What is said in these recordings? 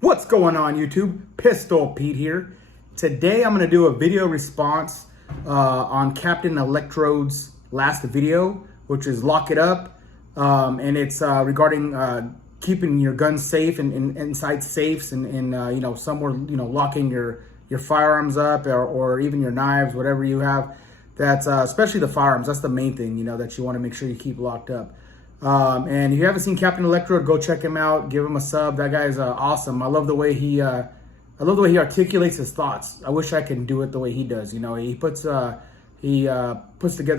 What's going on, YouTube? Pistol Pete here. Today I'm going to do a video response on Captain Electro's last video, which is Lock It Up. And it's regarding keeping your guns safe and inside safes and somewhere, locking your firearms up or even your knives, whatever you have. That's especially the firearms. That's the main thing, that you want to make sure you keep locked up. And if you haven't seen Captain Electro, go check him out. Give him a sub. That guy is awesome. I love the way he articulates his thoughts. I wish I could do it the way he does. He puts together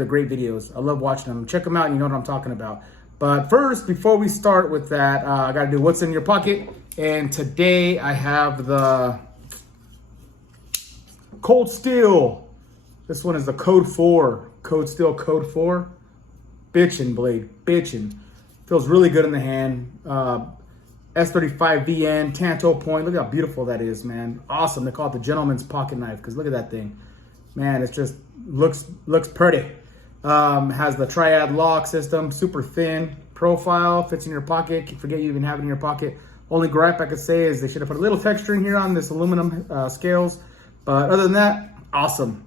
great videos. I love watching them. Check him out. You know what I'm talking about. But first, before we start with that, I got to do what's in your pocket. And today I have the Cold Steel. This one is the Code 4. Code Steel Code 4. Bitchin' blade. Bitchin'. Feels really good in the hand. S35 VN, Tanto point. Look how beautiful that is, man. Awesome. They call it the gentleman's pocket knife because look at that thing. Man, it just looks pretty. Has the triad lock system, super thin profile, fits in your pocket. You forget you even have it in your pocket. Only gripe I could say is they should have put a little texture in here on this aluminum scales. But other than that, awesome.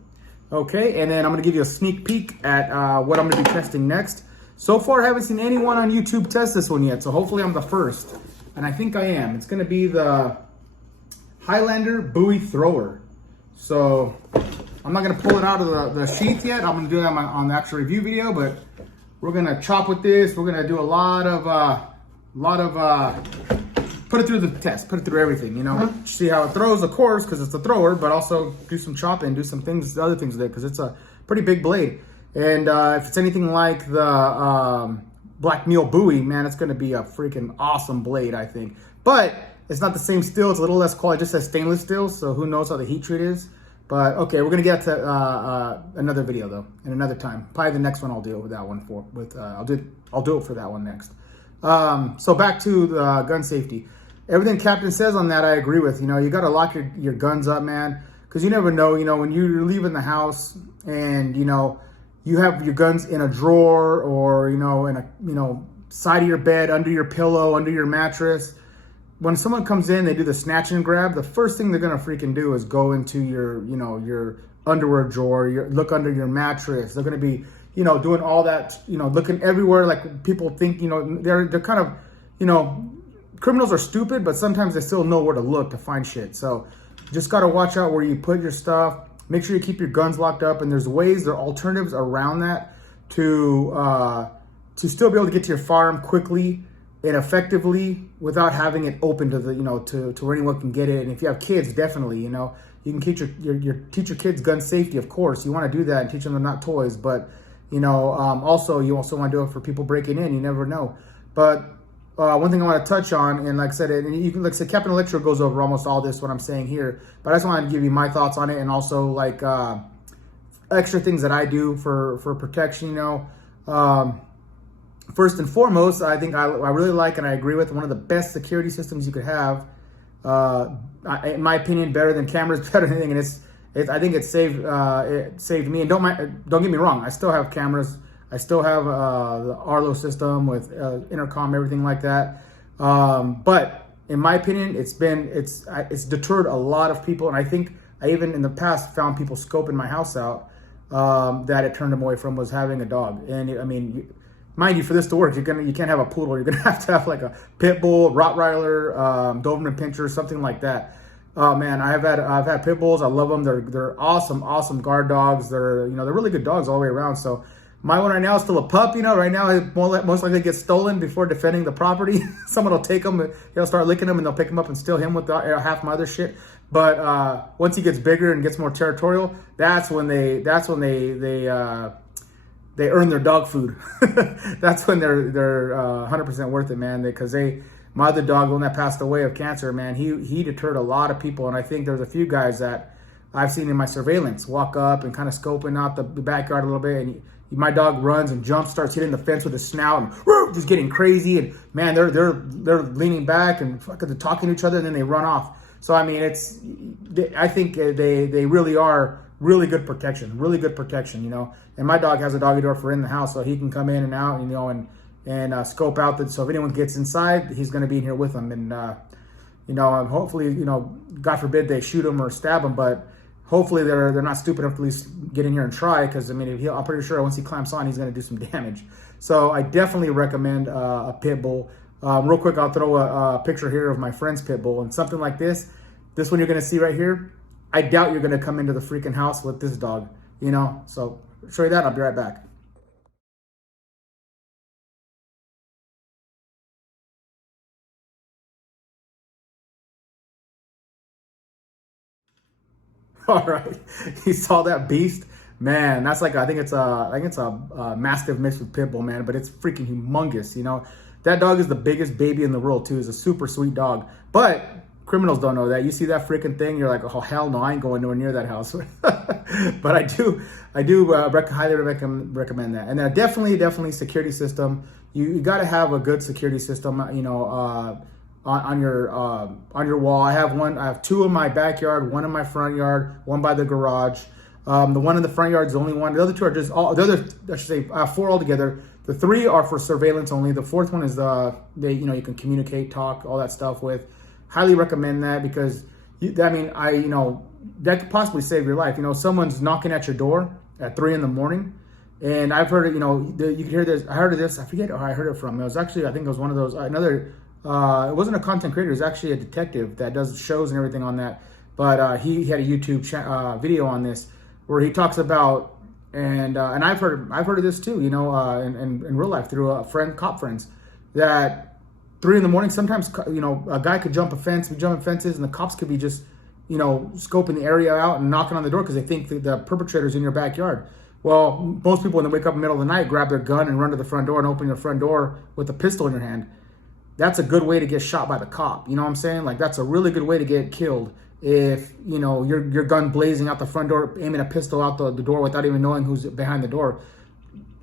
Okay, and then I'm gonna give you a sneak peek at what I'm gonna be testing next. So far, I haven't seen anyone on YouTube test this one yet, so hopefully I'm the first. And I think I am. It's gonna be the Highlander Bowie Thrower. So I'm not gonna pull it out of the sheath yet. I'm gonna do that on the actual review video, but we're gonna chop with this. We're gonna do a lot of put it through the test, put it through everything, see how it throws, of course, because it's a thrower, but also do some chopping, do some things, other things with it, because it's a pretty big blade. And if it's anything like the Black Mule Bowie, man, it's going to be a freaking awesome blade, I think. But it's not the same steel. It's a little less quality. It just says stainless steel, so who knows how the heat treat is. But okay, we're going to get to another video, though, in another time. Probably the next one I'll deal with that one for. I'll do it for that one next. So back to the gun safety. Everything Captain says on that, I agree with. You got to lock your guns up, man, because you never know. When you're leaving the house and you have your guns in a drawer or in a side of your bed, under your pillow, under your mattress. When someone comes in, they do the snatch and grab. The first thing they're gonna freaking do is go into your underwear drawer, look under your mattress. They're gonna be doing all that, looking everywhere. Like people think they're kind of criminals are stupid, but sometimes they still know where to look to find shit. So you just got to watch out where you put your stuff. Make sure you keep your guns locked up. And there are alternatives around that to still be able to get to your firearm quickly and effectively without having it open to the to where anyone can get it. And if you have kids, definitely you can teach your kids gun safety. Of course, you want to do that and teach them they're not toys. But also you also want to do it for people breaking in. You never know. But one thing I want to touch on, and like I said, and you can Captain Electro goes over almost all this, what I'm saying here, but I just wanted to give you my thoughts on it and also extra things that I do for protection. First and foremost, I think I really like and I agree with one of the best security systems you could have. In my opinion, better than cameras, better than anything, and I think it saved me. And don't get me wrong, I still have cameras. I still have the Arlo system with intercom, everything like that. But in my opinion, it's deterred a lot of people, and I think I even in the past found people scoping my house out that it turned them away from was having a dog. And mind you, for this to work, you can't have a poodle. You're gonna have to have like a Pitbull, Rottweiler, Doberman Pinscher, something like that. Oh man, I've had Pitbulls. I love them. They're awesome guard dogs. They're really good dogs all the way around. So. My one right now is still a pup, Right now, it most likely gets stolen before defending the property. Someone will take him, he'll start licking him, and they'll pick him up and steal him with half my other shit. But once he gets bigger and gets more territorial, that's when they earn their dog food. That's when they're 100% worth it, man. Because my other dog, the one that passed away of cancer, man, he deterred a lot of people, and I think there's a few guys that I've seen in my surveillance walk up and kind of scoping out the backyard a little bit, and my dog runs and jumps, starts hitting the fence with his snout, and just getting crazy. And man, they're leaning back and fucking talking to each other, and then they run off. So I mean, I think they really are really good protection, And my dog has a doggy door for in the house, so he can come in and out, and scope out so if anyone gets inside, he's going to be in here with them. And you know, and hopefully, you know, God forbid they shoot him or stab him, but hopefully they're not stupid enough to at least get in here and try, because I mean, I'm pretty sure once he clamps on, he's going to do some damage. So I definitely recommend a pit bull. Real quick, I'll throw a picture here of my friend's pit bull, and something like this one you're going to see right here. I doubt you're going to come into the freaking house with this dog, you know. So show you that. I'll be right back. All right, you saw that beast, man. That's like, I think it's a mastiff mixed with pit bull, man. But it's freaking humongous, you know. That dog is the biggest baby in the world too. It's a super sweet dog, but criminals don't know that. You see that freaking thing, you're like, oh hell no, I ain't going nowhere near that house. But I do highly recommend that. And definitely security system. You got to have a good security system, you know, on your wall. I have two in my backyard, one in my front yard, one by the garage. The one in the front yard is the only one. The other two are just I should say, four altogether. The three are for surveillance only. The fourth one is you know, you can communicate, talk, all that stuff with. Highly recommend that, because you know, that could possibly save your life. You know, someone's knocking at your door at 3 a.m, and I've heard it. You know, you can hear this. I heard of this. I forget who I heard it from. It was actually, I think it was one of those another. It wasn't a content creator. It was actually a detective that does shows and everything on that. But he had a YouTube video on this where he talks about, and I've heard of this too. You know, in real life through cop friends, that 3 a.m, sometimes, you know, a guy could jump a fence, be jumping fences, and the cops could be just, you know, scoping the area out and knocking on the door because they think the perpetrator's in your backyard. Well, most people, when they wake up in the middle of the night, grab their gun and run to the front door and open your front door with a pistol in your hand. That's a good way to get shot by the cop. You know what I'm saying? Like, that's a really good way to get killed. If, you know, your gun blazing out the front door, aiming a pistol out the door without even knowing who's behind the door.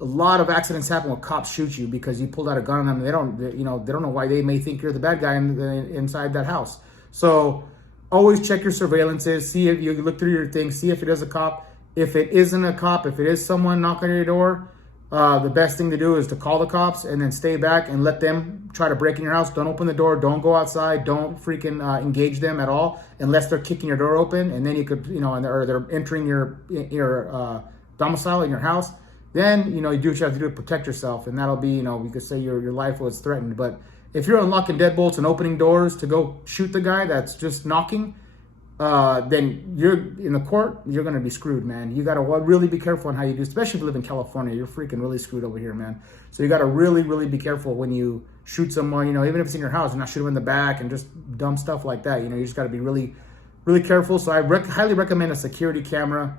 A lot of accidents happen when cops shoot you because you pulled out a gun on them. They don't know why. They may think you're the bad guy inside that house. So always check your surveillances. See if you look through your things. See if it is a cop. If it isn't a cop, if it is someone knocking on your door, the best thing to do is to call the cops and then stay back and let them try to break in your house. Don't open the door. Don't go outside. Don't freaking engage them at all unless they're kicking your door open. And then you could, you know, or they're entering your domicile in your house. Then, you know, you do what you have to do to protect yourself, and that'll be, you know, we could say your life was threatened. But if you're unlocking deadbolts and opening doors to go shoot the guy that's just knocking, then you're in the court, you're going to be screwed, man. You got to really be careful on how you do, especially if you live in California. You're freaking really screwed over here, man. So you got to really be careful when you shoot someone, you know, even if it's in your house, and not shoot them in the back and just dumb stuff like that. You know, you just got to be really careful. So I highly recommend a security camera.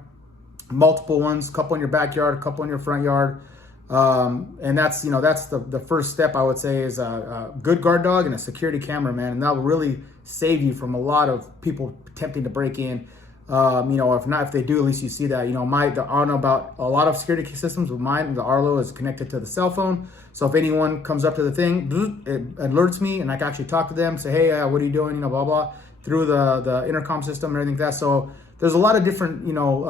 Multiple ones, a couple in your backyard, a couple in your front yard, and that's, you know, that's the first step, I would say, is a good guard dog and a security camera, man, and that will really save you from a lot of people attempting to break in. You know, if they do, at least you see that. You know, I don't know about a lot of security systems, but mine, the Arlo, is connected to the cell phone, so if anyone comes up to the thing, it alerts me, and I can actually talk to them, say, hey, what are you doing, you know, blah blah, through the intercom system and everything like that. So there's a lot of different, you know,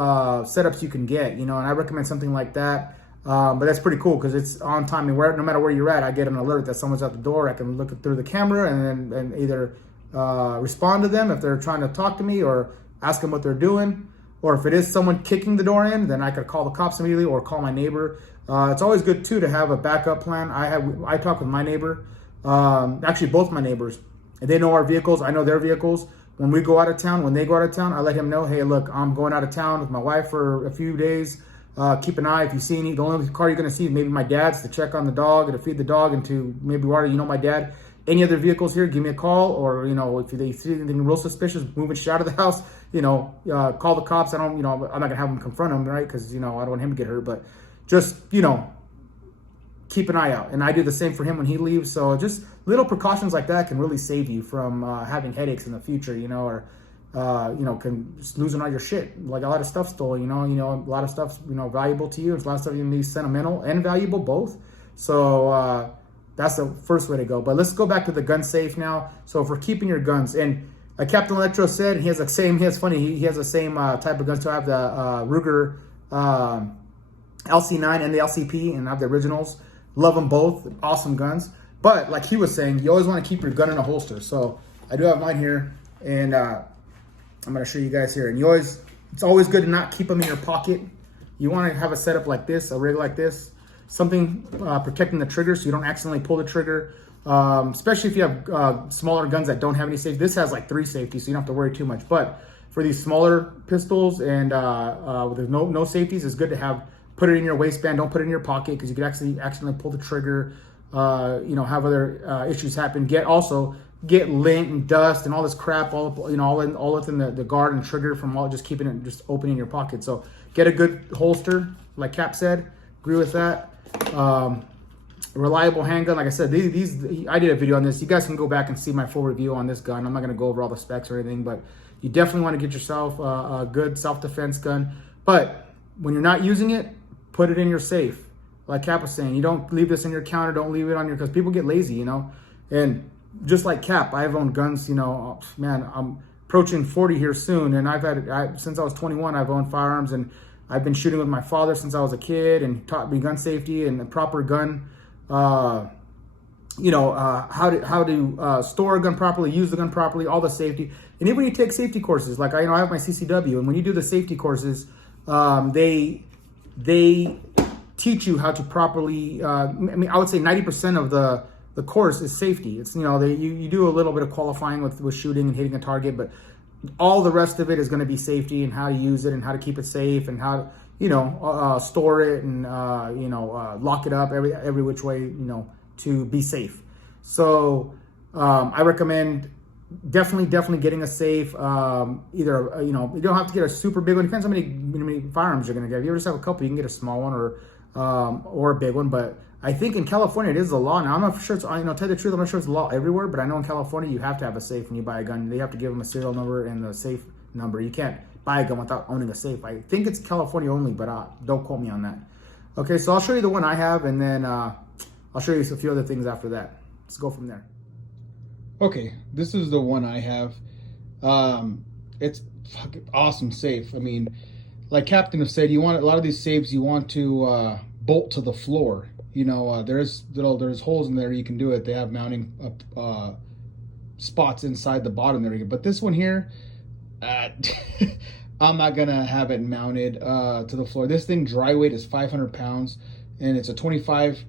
setups you can get, you know, and I recommend something like that. But that's pretty cool because it's on time. And no matter where you're at, I get an alert that someone's at the door. I can look through the camera and either respond to them if they're trying to talk to me, or ask them what they're doing. Or if it is someone kicking the door in, then I could call the cops immediately or call my neighbor. It's always good too to have a backup plan. I talk with my neighbor, actually both my neighbors, and they know our vehicles. I know their vehicles. When we go out of town, when they go out of town, I let him know, hey, look, I'm going out of town with my wife for a few days. Keep an eye. If you see the only car you're going to see is maybe my dad's to check on the dog and to feed the dog and to maybe water. You know, my dad. Any other vehicles here, give me a call. Or, you know, if they see anything real suspicious, moving shit out of the house, you know, call the cops. I'm not going to have them confront him, right? Because, you know, I don't want him to get hurt. But just, you know, keep an eye out. And I do the same for him when he leaves. So just little precautions like that can really save you from having headaches in the future, you know, or, you know, can just losing all your shit. Like a lot of stuff stolen, you know, a lot of stuff's, you know, valuable to you. There's a lot of stuff you can be sentimental and valuable, both. So that's the first way to go. But let's go back to the gun safe now. So for keeping your guns, and Captain Electro said, he has the same, he has the same type of guns. So I have the Ruger LC9 and the LCP, and I have the originals. Love them both, awesome guns. But like he was saying, you always want to keep your gun in a holster. So I do have mine here, and I'm gonna show you guys here. And it's always good to not keep them in your pocket. You want to have a setup like this, a rig like this, something protecting the trigger so you don't accidentally pull the trigger. Especially if you have smaller guns that don't have any safety. This has like 3 safeties, so you don't have to worry too much. But for these smaller pistols and with no safeties, it's good to put it in your waistband. Don't put it in your pocket because you could actually accidentally pull the trigger. Have other issues happen. Get lint and dust and all this crap, all within the guard and trigger from all just keeping it just open in your pocket. So get a good holster, like Cap said. Agree with that. Reliable handgun. Like I said, I did a video on this. You guys can go back and see my full review on this gun. I'm not going to go over all the specs or anything, but you definitely want to get yourself a good self-defense gun. But when you're not using it, put it in your safe. Like Cap was saying, you don't leave this in your counter. Don't leave it on because people get lazy, And just like Cap, I've owned guns, man, I'm approaching 40 here soon. And since I was 21, I've owned firearms, and I've been shooting with my father since I was a kid, and taught me gun safety and the proper gun, how to store a gun properly, use the gun properly, all the safety. And even when you take safety courses, like I have my CCW, and when you do the safety courses, they teach you how to properly. I would say 90% of the course is safety. It's you do a little bit of qualifying with shooting and hitting a target, but all the rest of it is going to be safety and how to use it and how to keep it safe and how store it and lock it up every which way to be safe. So I recommend definitely getting a safe. Either you don't have to get a super big one. Depends how many firearms you're going to get. If you just have a couple, you can get a small one or a big one. But I think in California it is the law now. I'm not sure. Tell you the truth, I'm not sure it's law everywhere. But I know in California you have to have a safe when you buy a gun. They have to give them a serial number and the safe number. You can't buy a gun without owning a safe. I think it's California only, but don't quote me on that. Okay, so I'll show you the one I have, and then I'll show you a few other things after that. Let's go from there. Okay, this is the one I have. It's fucking awesome safe. I mean, like Captain have said, you want a lot of these safes. You want to bolt to the floor. There's holes in there. You can do it. They have mounting spots inside the bottom there. But this one here, I'm not gonna have it mounted to the floor. This thing dry weight is 500 pounds, and it's a 25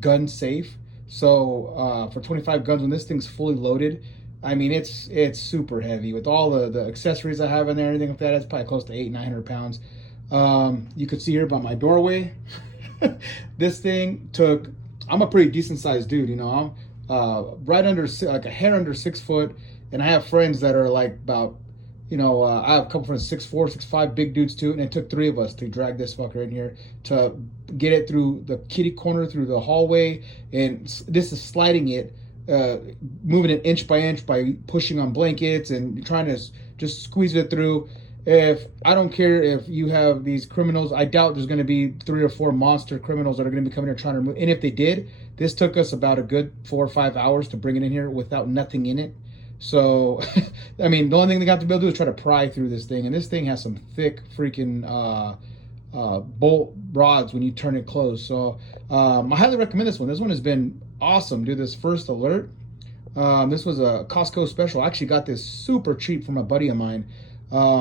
gun safe. So for 25 guns, when this thing's fully loaded, I mean it's super heavy with all the accessories I have in there. Anything like that, it's probably close to 800-900 pounds. You could see here by my doorway. This thing took. I'm a pretty decent sized dude. I'm right under like a hair under 6 foot, and I have friends that are like about. I have a couple friends 6'4", 6'5", big dudes too, and it took 3 of us to drag this fucker in here to get it through the kitty corner, through the hallway, and this is sliding it, moving it inch by inch by pushing on blankets and trying to just squeeze it through. I don't care if you have these criminals, I doubt there's going to be 3 or 4 monster criminals that are going to be coming here trying to remove. And if they did, this took us about a good 4 or 5 hours to bring it in here without nothing in it. So, I mean, the only thing they got to be able to do is try to pry through this thing. And this thing has some thick freaking bolt rods when you turn it closed. So, I highly recommend this one. This one has been awesome, dude. This first alert. This was a Costco special. I actually got this super cheap from a buddy of mine.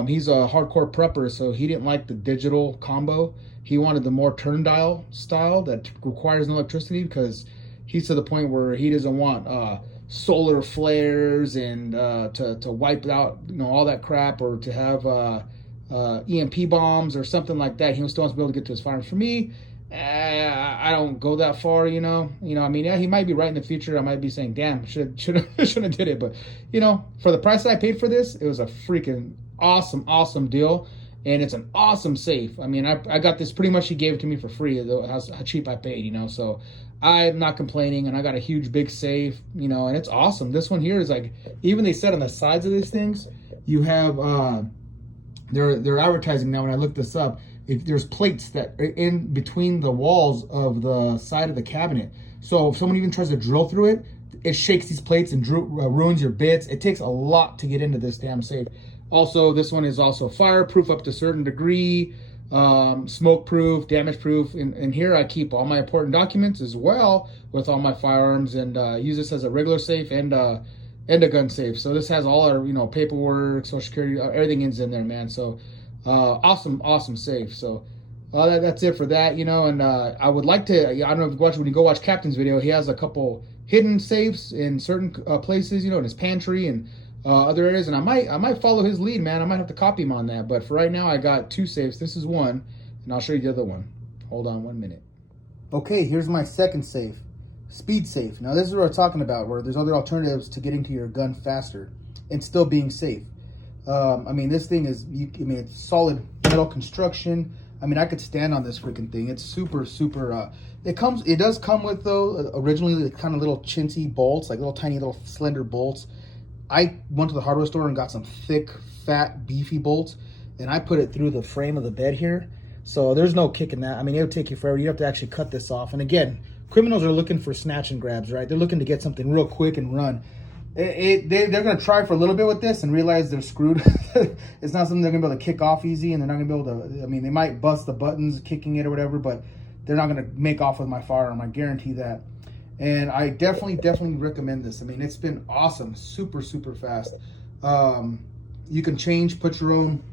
He's a hardcore prepper, so he didn't like the digital combo. He wanted the more turn dial style that requires no electricity, because he's to the point where he doesn't want solar flares and to wipe out all that crap, or to have EMP bombs or something like that. He still wants to be able to get to his firearms. For me, I don't go that far. I mean, yeah, he might be right in the future. I might be saying, damn, should have did it. But for the price that I paid for this, it was a freaking awesome deal, and it's an awesome safe. I mean, I got this pretty much, he gave it to me for free. How cheap I paid, so I'm not complaining. And I got a huge big safe, and it's awesome. This one here is like, even they said on the sides of these things, you have they're advertising now. When I looked this up, there's plates that are in between the walls of the side of the cabinet. So if someone even tries to drill through it, it shakes these plates and ruins your bits. It takes a lot to get into this damn safe. Also, this one is also fireproof up to a certain degree, smoke proof, damage proof. And here I keep all my important documents as well with all my firearms, and use this as a regular safe and and a gun safe. So this has all our, you know, paperwork, social security, everything is in there, man. So awesome safe. So that's it for that, you know. And I would like to, I don't know if you watch, when you go watch Captain's video, he has a couple hidden safes in certain places, you know, in his pantry and other areas. And I might follow his lead, man. I might have to copy him on that. But for right now, I got 2 safes. This is one, and I'll show you the other one. Hold on 1 minute. Okay, here's my second safe. Speed safe. Now this is what we're talking about, where there's other alternatives to getting to your gun faster and still being safe. I mean, this thing is, it's solid metal construction. I mean, I could stand on this freaking thing. It's super. It does come with, though, originally the kind of little chintzy bolts, like little tiny little slender bolts. I went to the hardware store and got some thick, fat, beefy bolts, and I put it through the frame of the bed here. So there's no kicking that. I mean, it'll take you forever. You have to actually cut this off. And again, criminals are looking for snatch and grabs, right? They're looking to get something real quick and run. They're going to try for a little bit with this and realize they're screwed. It's not something they're going to be able to kick off easy, and they're not going to be able to, I mean, they might bust the buttons kicking it or whatever, but they're not going to make off with my firearm. I guarantee that. And I definitely recommend this. I mean, it's been awesome. Super fast. You can put your own,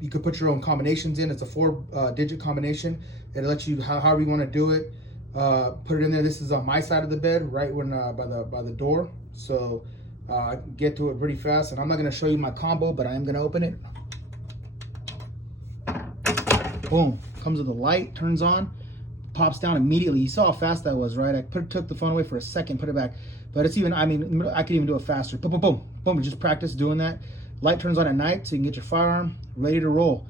you could put your own combinations in. It's a 4-digit combination. It lets you, however you want to do it. Put it in there. This is on my side of the bed, right when by the door. So I can get to it pretty fast. And I'm not going to show you my combo, but I am going to open it. Boom. Comes with a light, turns on, pops down immediately. You saw how fast that was, right? I took the phone away for a second, put it back. But it's even, I mean, I could even do it faster. Boom, boom, boom, boom. Just practice doing that. Light turns on at night, so you can get your firearm ready to roll.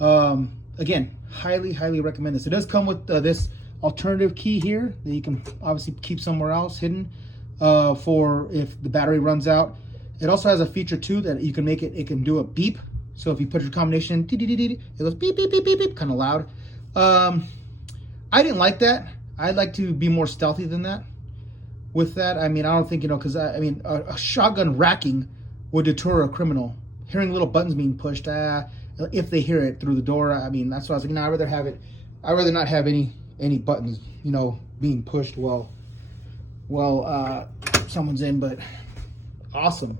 Again, highly recommend this. It does come with this alternative key here that you can obviously keep somewhere else hidden for if the battery runs out. It also has a feature too that you can make it can do a beep. So if you put your combination in, it goes beep beep beep beep beep, kind of loud. I didn't like that. I'd like to be more stealthy than that. With that, I mean, I don't think, you know, because I mean, a shotgun racking would deter a criminal. Hearing little buttons being pushed, if they hear it through the door, I mean, that's why I was like, no, I'd rather not have any buttons, you know, being pushed while someone's in. But awesome.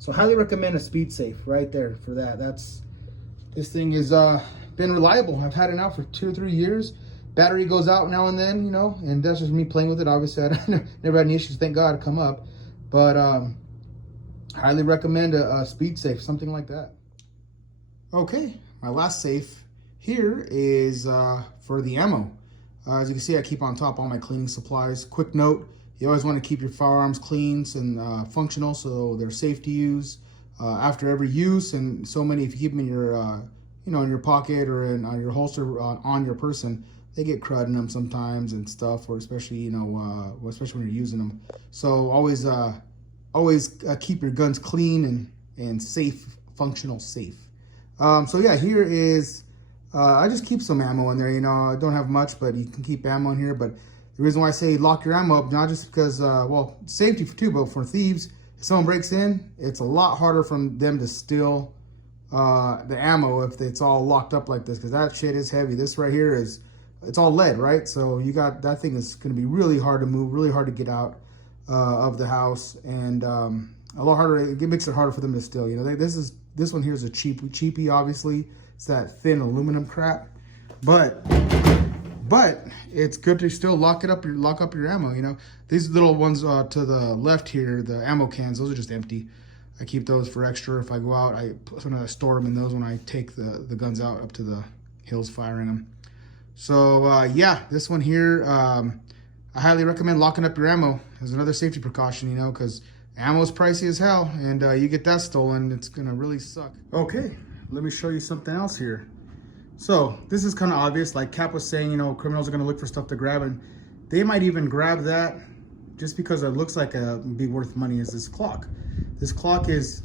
So highly recommend a speed safe right there for that. This thing has been reliable. I've had it now for 2 or 3 years. Battery goes out now and then, you know, and that's just me playing with it. Obviously, I never had any issues, thank God, come up. But highly recommend a speed safe, something like that. Okay, my last safe here is for the ammo. As you can see, I keep on top all my cleaning supplies. Quick note, you always want to keep your firearms clean and functional so they're safe to use after every use. And so many, if you keep them in your, you know, in your pocket or on your holster on your person, they get crud in them sometimes and stuff, or especially, you know, especially when you're using them. So always keep your guns clean and safe, functional, safe. So yeah, here is, I just keep some ammo in there, you know. I don't have much, but you can keep ammo in here. But the reason why I say lock your ammo up, not just because, well, safety too, but for thieves, if someone breaks in, it's a lot harder for them to steal the ammo if it's all locked up like this, because that shit is heavy. This right here is, it's all lead, right? So you got, that thing is going to be really hard to move, really hard to get out of the house, and a lot harder. It makes it harder for them to steal. You know, this one here is a cheapie. Obviously, it's that thin aluminum crap, but it's good to still lock up your ammo. You know, these little ones to the left here, the ammo cans, those are just empty. I keep those for extra. If I go out, sometimes I store them in those when I take the guns out up to the hills firing them. So yeah, this one here, I highly recommend locking up your ammo as another safety precaution, you know, because ammo is pricey as hell, and you get that stolen, it's gonna really suck. Okay, let me show you something else here. So this is kind of obvious, like Cap was saying, you know, criminals are gonna look for stuff to grab, and they might even grab that just because it looks like be worth money. Is this clock. This clock is,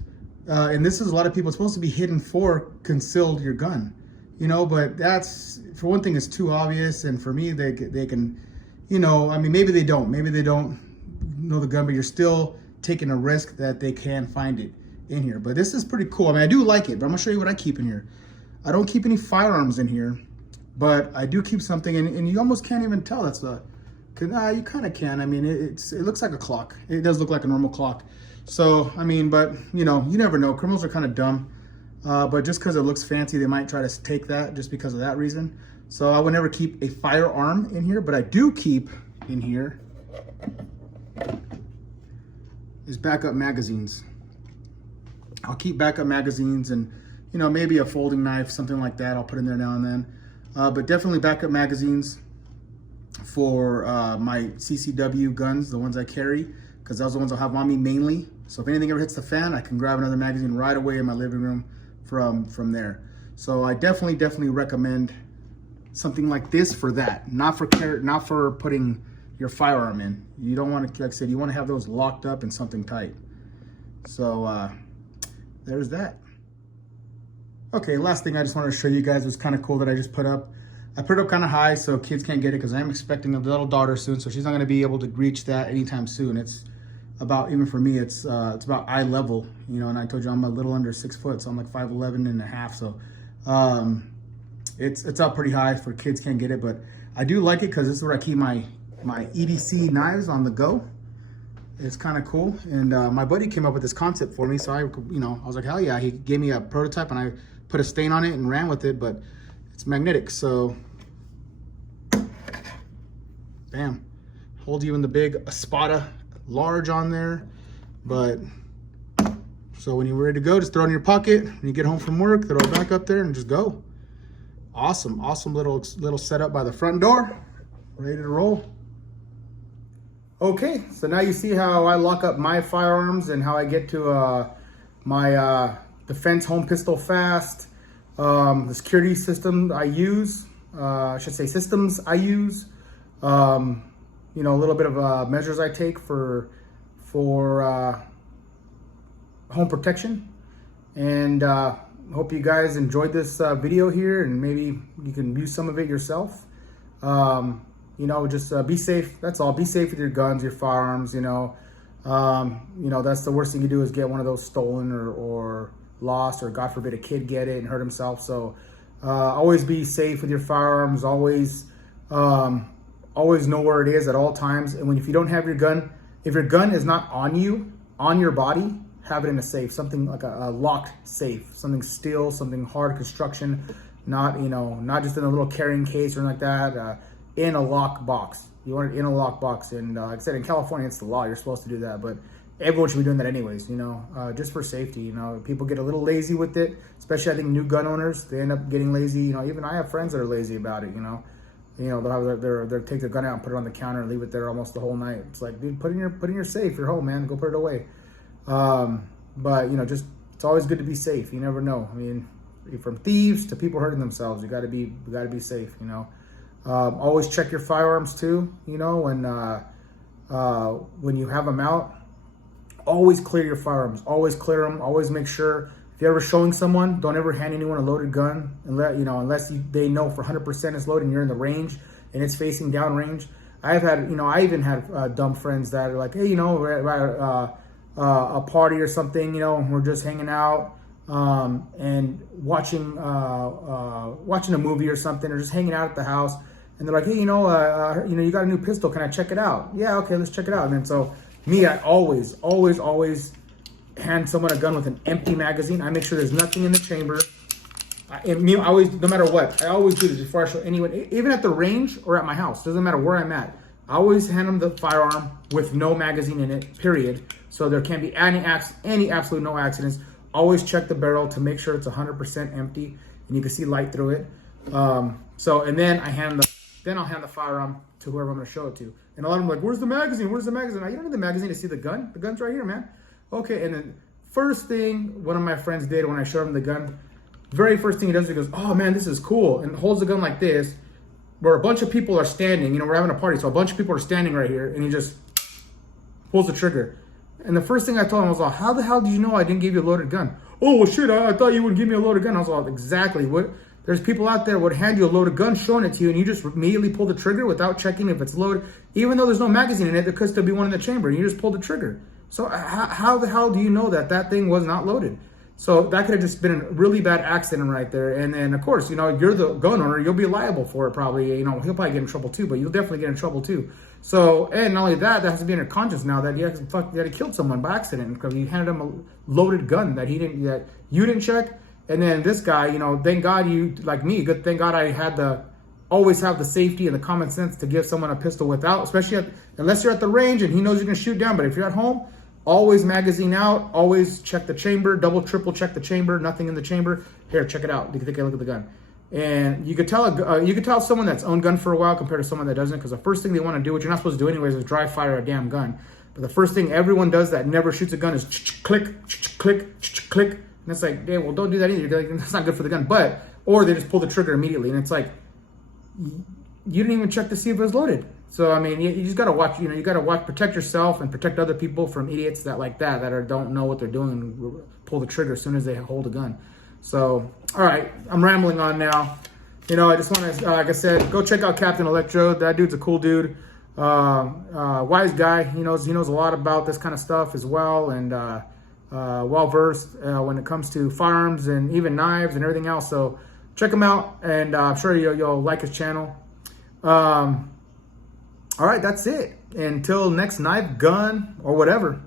and this is a lot of people, it's supposed to be hidden for concealed your gun, you know, but that's, for one thing, it's too obvious, and for me, they can, you know, I mean, maybe they don't know the gun, but you're still taking a risk that they can find it in here. But this is pretty cool. I mean, I do like it, but I'm gonna show you what I keep in here. I don't keep any firearms in here, but I do keep something, and you almost can't even tell. That's You kind of can. I mean, it looks like a clock. It does look like a normal clock. So, I mean, but you know, you never know. Criminals are kind of dumb. But just because it looks fancy, they might try to take that just because of that reason. So I would never keep a firearm in here, but I do keep in here is backup magazines. I'll keep backup magazines and, you know, maybe a folding knife, something like that. I'll put in there now and then. But definitely backup magazines for my CCW guns, the ones I carry, because those are the ones I'll have on me mainly. So if anything ever hits the fan, I can grab another magazine right away in my living room from there. So I definitely recommend something like this for that, not for putting your firearm in. You don't want to, like I said, you want to have those locked up in something tight. So there's that. Okay, last thing I just wanted to show you guys was kind of cool that I just put up. I put it up kind of high so kids can't get it because I'm expecting a little daughter soon, so she's not going to be able to reach that anytime soon. It's about, even for me, it's about eye level, you know, and I told you I'm a little under 6 foot, so I'm like 5'11" and a half, so it's up pretty high for kids can't get it, but I do like it because this is where I keep my EDC knives on the go. It's kind of cool, and my buddy came up with this concept for me, so I was like, hell yeah. He gave me a prototype and I put a stain on it and ran with it, but it's magnetic, so bam, holds even the big Espada large on there. But so when you're ready to go, just throw it in your pocket. When you get home from work, throw it back up there and just go. Awesome little setup by the front door, ready to roll. Okay, so now you see how I lock up my firearms and how I get to my defense home pistol fast. The security system I use, I should say systems I use. You know, a little bit of measures I take for home protection. And hope you guys enjoyed this video here, and maybe you can use some of it yourself. You know, just be safe. That's all. Be safe with your guns, your firearms. You know, that's the worst thing you do is get one of those stolen or lost, or God forbid a kid get it and hurt himself. So always be safe with your firearms. Always know where it is at all times. And if you don't have your gun, if your gun is not on you, on your body, have it in a safe, something like a locked safe, something steel, something hard construction, not just in a little carrying case or anything like that. In a lock box. You want it in a lock box. And like I said, in California, it's the law. You're supposed to do that, but everyone should be doing that anyways, you know, just for safety. You know, people get a little lazy with it, especially I think new gun owners, they end up getting lazy. You know, even I have friends that are lazy about it, you know, they'll take their gun out and put it on the counter and leave it there almost the whole night. It's like, dude, put in your safe, your home, man, go put it away. But you know, just, it's always good to be safe. You never know. I mean, from thieves to people hurting themselves, you gotta be safe, you know. Always check your firearms too, you know, when you have them out, always clear your firearms, always clear them, always make sure, if you're ever showing someone, don't ever hand anyone a loaded gun, unless they know for 100% it's loaded and you're in the range and it's facing down range. I even had dumb friends that are like, hey, you know, we're at a party or something, you know, and we're just hanging out, and watching a movie or something, or just hanging out at the house. And they're like, hey, you got a new pistol. Can I check it out? Yeah, okay, let's check it out. And then so me, I always hand someone a gun with an empty magazine. I make sure there's nothing in the chamber. I always, no matter what, I always do this before I show anyone, even at the range or at my house. Doesn't matter where I'm at. I always hand them the firearm with no magazine in it, period. So there can't be any absolute no accidents. Always check the barrel to make sure it's 100% empty and you can see light through it. And then I'll hand the firearm to whoever I'm going to show it to. And a lot of them are like, where's the magazine? Where's the magazine? You don't need the magazine to see the gun. The gun's right here, man. Okay, and then first thing one of my friends did when I showed him the gun, very first thing he does, he goes, oh man, this is cool. And holds the gun like this, where a bunch of people are standing. You know, we're having a party, so a bunch of people are standing right here, and he just pulls the trigger. And the first thing I told him, I was like, how the hell did you know I didn't give you a loaded gun? Oh, well, shit, I thought you would give me a loaded gun. I was like, exactly. What? There's people out there would hand you a loaded gun, showing it to you, and you just immediately pull the trigger without checking if it's loaded. Even though there's no magazine in it, there could still be one in the chamber, and you just pull the trigger. So how the hell do you know that thing was not loaded? So that could have just been a really bad accident right there. And then, of course, you know, you're the gun owner. You'll be liable for it probably. You know, he'll probably get in trouble too, but you'll definitely get in trouble too. So, and not only that, that has to be in your conscience now that that he killed someone by accident because you handed him a loaded gun that you didn't check. And then this guy, you know, thank God you, like me, thank God I had always have the safety and the common sense to give someone a pistol without, especially unless you're at the range and he knows you're going to shoot down. But if you're at home, always magazine out, always check the chamber, double, triple check the chamber, nothing in the chamber. Here, check it out. You can take a look at the gun. And you could tell someone that's owned gun for a while compared to someone that doesn't, because the first thing they want to do, which you're not supposed to do anyways, is dry fire a damn gun. But the first thing everyone does that never shoots a gun is click, click, click. And it's like, hey, well, don't do that either. Like, that's not good for the gun. Or they just pull the trigger immediately. And it's like, you didn't even check to see if it was loaded. So, I mean, you just got to watch, you know, you got to protect yourself and protect other people from idiots that don't know what they're doing and pull the trigger as soon as they hold a gun. So, all right, I'm rambling on now. You know, I just want to, like I said, go check out Captain Electro. That dude's a cool dude. Wise guy. He knows a lot about this kind of stuff as well, and well-versed when it comes to firearms and even knives and everything else. So check him out, and I'm sure you'll like his channel. All right, that's it. Until next knife, gun, or whatever.